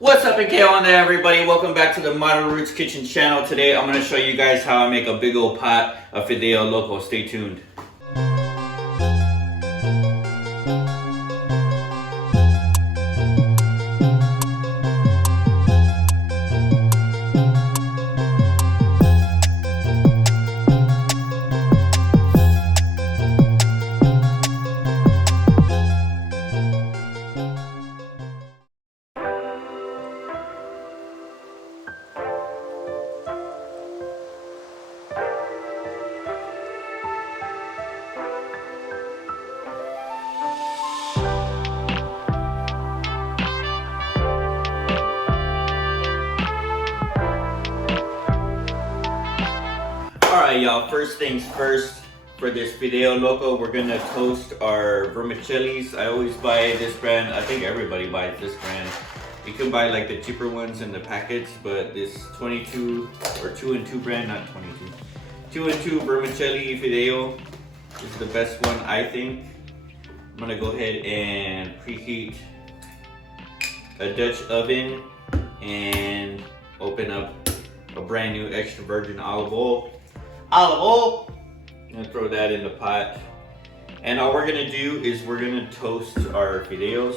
What's up and on there, everybody? Welcome back to the Modern Roots Kitchen channel. Today I'm going to show you guys how I make a big old pot of Fideo Loco. Stay tuned. Alright y'all, first things first, for this Fideo Loco, we're gonna toast our vermicellis. I always buy this brand. I think everybody buys this brand. You can buy like the cheaper ones in the packets, but this 22 or 2 and 2 brand, not 22. 2 and 2 vermicelli Fideo is the best one, I think. I'm gonna go ahead and preheat a Dutch oven and open up a brand new extra virgin olive oil. I'm gonna throw that in the pot. And all we're gonna do is we're gonna toast our fideos.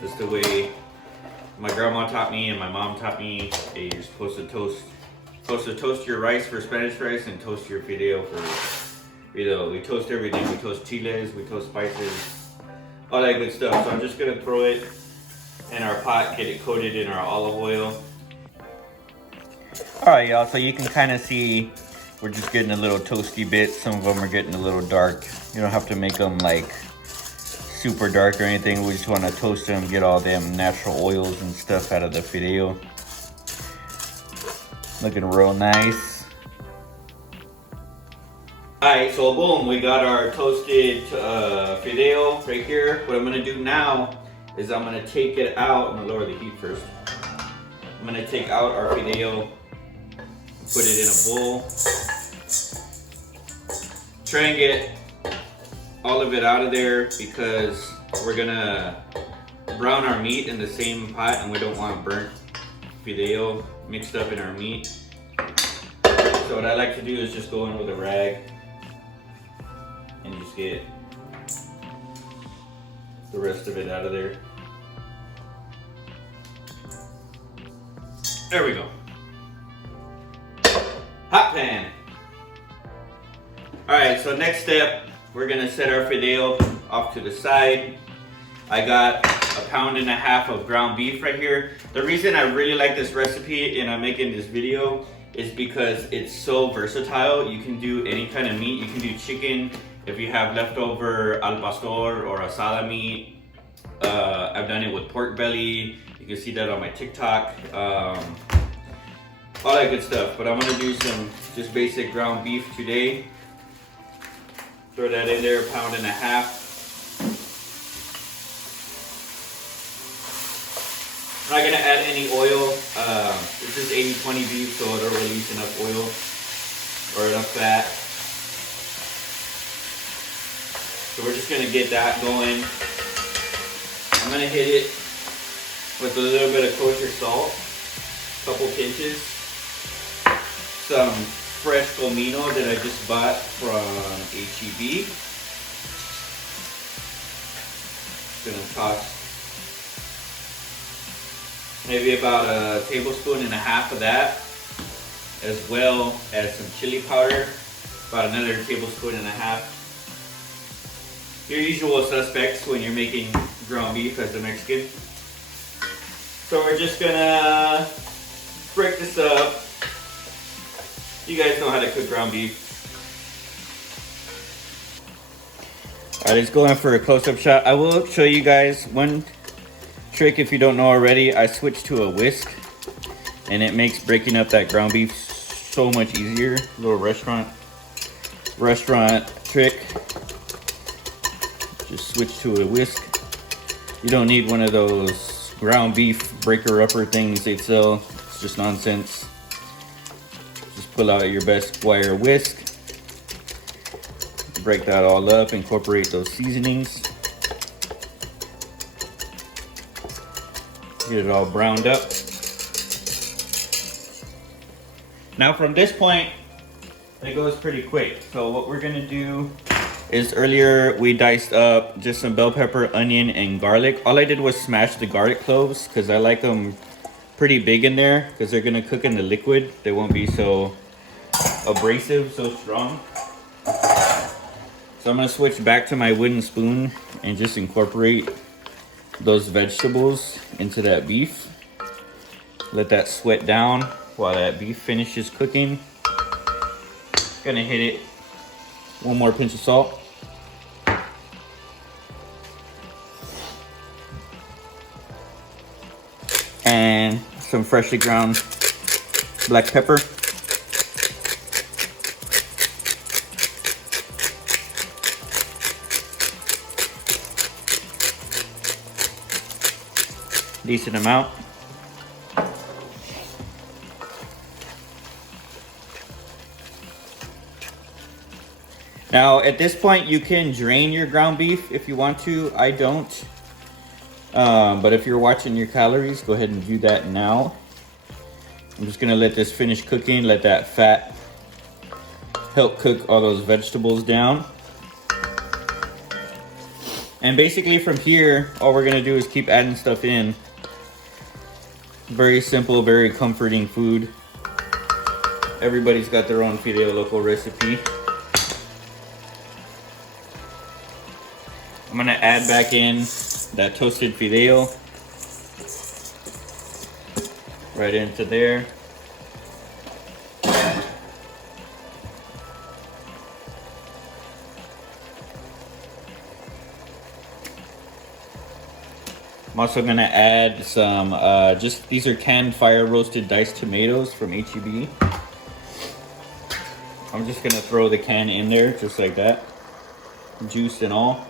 That's the way my grandma taught me and my mom taught me. Hey, you're supposed to toast your rice for Spanish rice and toast your fideo for fideo. We toast everything. We toast chiles, we toast spices, all that good stuff. So I'm just gonna throw it in our pot, get it coated in our olive oil. Alright y'all, so you can kind of see we're just getting a little toasty bit. Some of them are getting a little dark. You don't have to make them like super dark or anything. We just want to toast them, get all them natural oils and stuff out of the fideo. Looking real nice. Alright, so boom, we got our toasted fideo right here. What I'm going to do now is I'm going to take it out. I'm going to lower the heat first. I'm going to take out our fideo, put it in a bowl. Try and get all of it out of there because we're gonna brown our meat in the same pot and we don't want burnt fideo mixed up in our meat. So what I like to do is just go in with a rag and just get the rest of it out of there. There we go. Hot pan. Alright, so next step, we're gonna set our fideo off to the side. I got 1.5 pounds of ground beef right here. The reason I really like this recipe and I'm making this video is because it's so versatile. You can do any kind of meat. You can do chicken if you have leftover al pastor or asada meat. I've done it with pork belly. You can see that on my TikTok. All that good stuff, but I'm gonna do some just basic ground beef today. Throw that in there, 1.5 pounds. I'm not gonna add any oil. This is 80-20 beef, so it'll release enough oil or enough fat. So we're just gonna get that going. I'm gonna hit it with a little bit of kosher salt, a couple pinches. Some fresh comino that I just bought from HEB. Gonna toss maybe about 1.5 tablespoons of that, as well as some chili powder, about another 1.5 tablespoons. Your usual suspects when you're making ground beef as a Mexican. So we're just gonna break this up. You guys know how to cook ground beef. Alright, let's go in for a close-up shot. I will show you guys one trick if you don't know already. I switched to a whisk and it makes breaking up that ground beef so much easier. A little restaurant trick. Just switch to a whisk. You don't need one of those ground beef breaker-upper things they sell. It's just nonsense. Pull out your best wire whisk, break that all up, incorporate those seasonings. Get it all browned up. Now from this point, it goes pretty quick. So what we're gonna do is, earlier we diced up just some bell pepper, onion, and garlic. All I did was smash the garlic cloves because I like them pretty big in there because they're gonna cook in the liquid. They won't be so abrasive, so strong. So I'm gonna switch back to my wooden spoon and just incorporate those vegetables into that beef. Let that sweat down while that beef finishes cooking. Gonna hit it one more pinch of salt. And some freshly ground black pepper. Decent amount. Now at this point you can drain your ground beef if you want to. I don't. But if you're watching your calories, go ahead and do that now. I'm just gonna let this finish cooking, let that fat help cook all those vegetables down. And basically from here, all we're gonna do is keep adding stuff in. Very simple, very comforting food. Everybody's got their own Fideo Loco recipe. I'm gonna add back in that toasted fideo right into there. I'm also gonna add some, these are canned fire roasted diced tomatoes from HEB. I'm just gonna throw the can in there just like that, juice and all.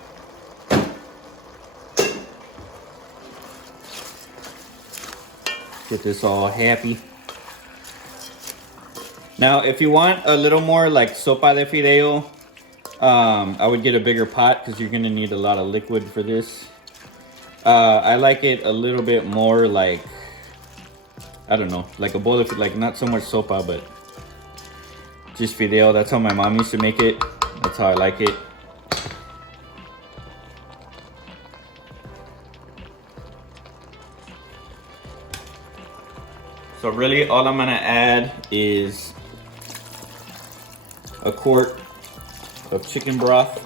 Get this all happy. Now, if you want a little more like sopa de fideo, I would get a bigger pot because you're gonna need a lot of liquid for this. I like it a little bit more like, I don't know, like a bowl of, like not so much sopa, but just fideo. That's how my mom used to make it. That's how I like it. So really all I'm gonna add is a quart of chicken broth.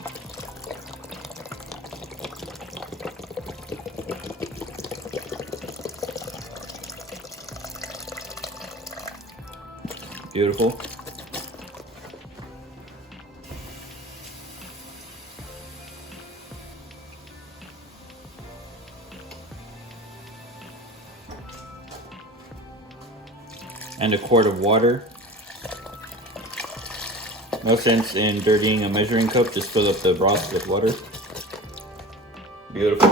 Beautiful. And a quart of water. No sense in dirtying a measuring cup, just fill up the broth with water. Beautiful.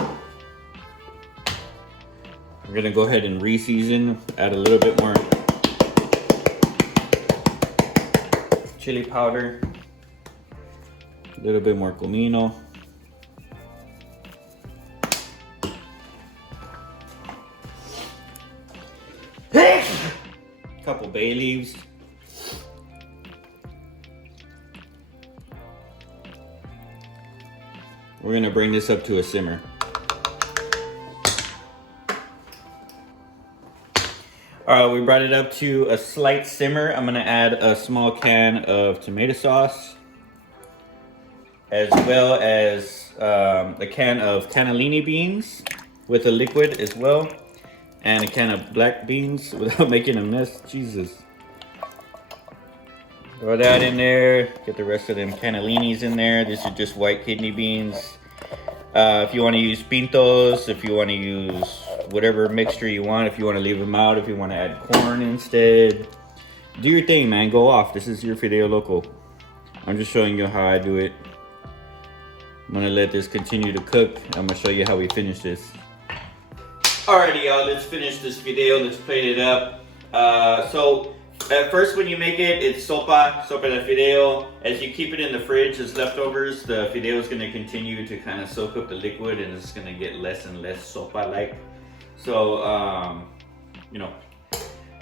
We're gonna go ahead and re-season, add a little bit more chili powder, a little bit more comino. Couple bay leaves. We're gonna bring this up to a simmer. All right, we brought it up to a slight simmer. I'm gonna add a small can of tomato sauce, as well as a can of cannellini beans with a liquid as well. And a can of black beans without making a mess. Jesus. Throw that in there. Get the rest of them cannellinis in there. This is just white kidney beans. If you want to use pintos, if you want to use whatever mixture you want, if you want to leave them out, if you want to add corn instead, do your thing, man. Go off. This is your Fideo Loco. I'm just showing you how I do it. I'm going to let this continue to cook. I'm going to show you how we finish this. Alrighty, y'all, let's finish this video. Let's plate it up. So at first when you make it, it's sopa de fideo. As you keep it in the fridge as leftovers, the fideo is going to continue to kind of soak up the liquid and it's going to get less and less sopa-like. So, you know,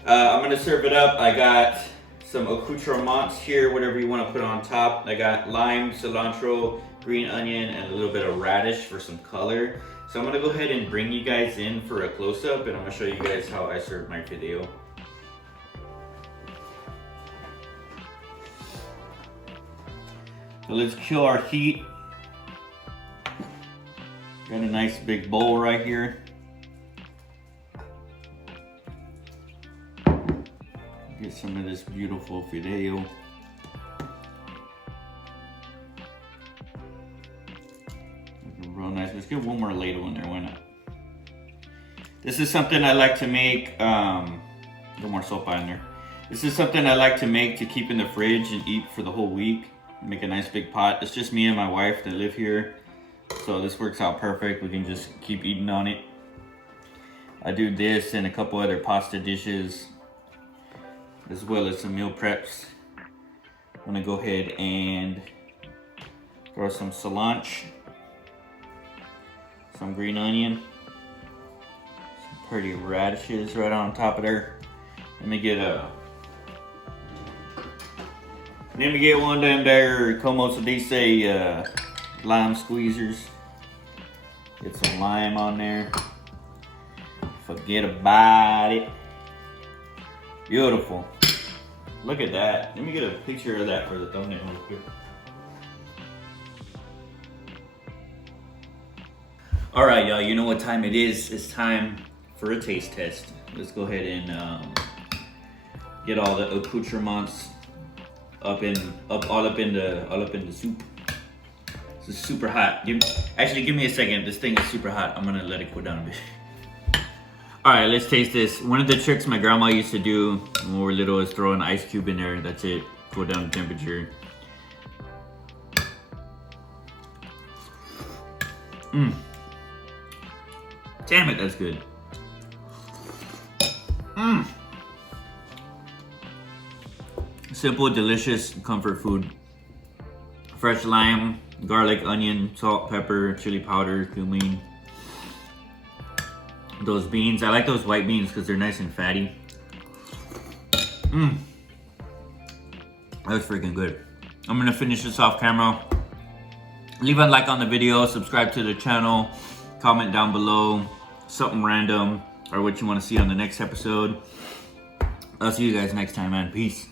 I'm gonna serve it up. I got some accoutrements here, whatever you want to put on top. I got lime, cilantro, green onion, and a little bit of radish for some color. So I'm gonna go ahead and bring you guys in for a close-up, and I'm gonna show you guys how I serve my fideo. So let's kill our heat. Got a nice big bowl right here. Get some of this beautiful fideo. Looking real nice. Let's get one more ladle in there, why not? This is something I like to make, a little more sopa in there. This is something I like to make to keep in the fridge and eat for the whole week. Make a nice big pot. It's just me and my wife that live here. So this works out perfect. We can just keep eating on it. I do this and a couple other pasta dishes, as well as some meal preps. I'm gonna go ahead and throw some cilantro, some green onion, some pretty radishes right on top of there. Let me get one of them there, como se dice, lime squeezers. Get some lime on there. Forget about it. Beautiful. Look at that. Let me get a picture of that for the thumbnail real quick. All right, y'all, you know what time it is. It's time for a taste test. Let's go ahead and get all the accoutrements all up in the soup. This is super hot. Actually, give me a second. This thing is super hot. I'm gonna let it cool down a bit. All right, let's taste this. One of the tricks my grandma used to do when we were little is throw an ice cube in there. That's it. Cool down the temperature. Damn it, that's good. Simple, delicious comfort food. Fresh lime, garlic, onion, salt, pepper, chili powder, cumin. Those beans, I like those white beans because they're nice and fatty. That's freaking good. I'm gonna finish this off camera. Leave a like on the video, subscribe to the channel, comment down below something random or what you want to see on the next episode. I'll see you guys next time, man. Peace.